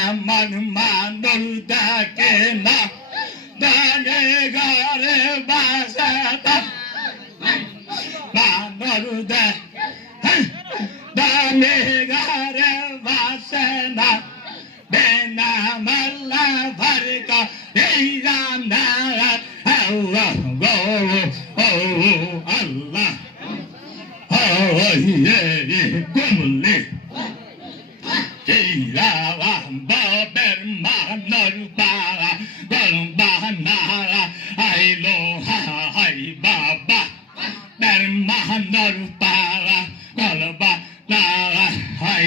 এমন মানুষ দেখে না দানে ঘরে বাসা বানর দে দানে ঘরে বাসে না বেনা মাল্লা ভরকা এই রান্না আল্লাহ গো ও আল্লাহ ও ইয়ে গুমলে Tirawa baber manor bara Golong bahanara ha baba Ber manor bara Golong bahanara Ay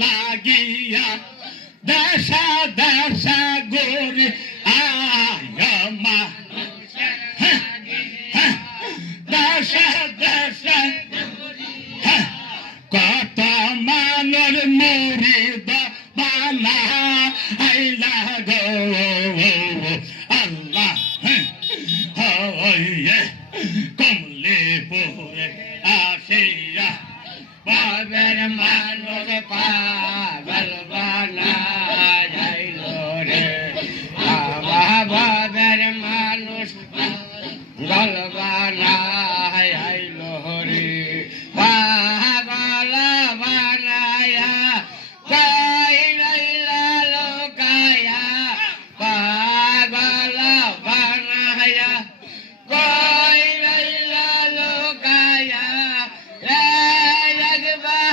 লাগিয়া দেশা দেশা গোরে আয়মা দেশা দেশা কত মানর বানা আইলা আল্লাহ, হয়ে কমলে পরে আসিয়া